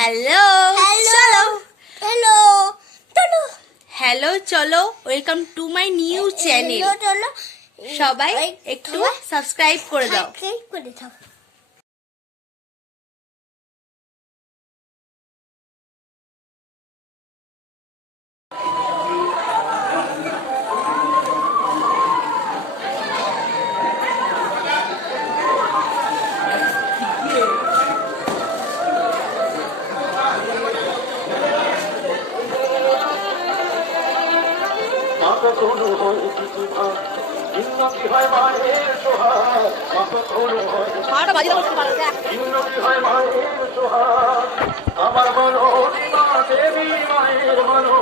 Hello চলো hello চলো hello চলো welcome to my new channel. চলো সবাই একটু সাবস্ক্রাইব করে দাও। সাবস্ক্রাইব করে দাও। আমার মনো দেবী মায়ের মনো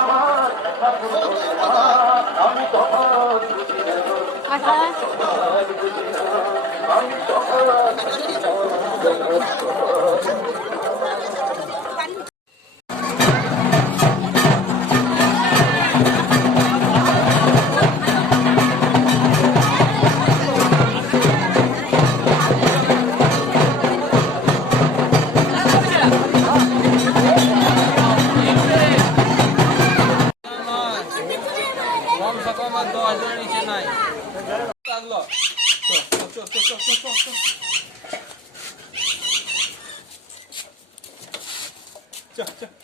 আমার আমি তখন আমি তখন কম 10 জনের নিচে নাই লাগলো চল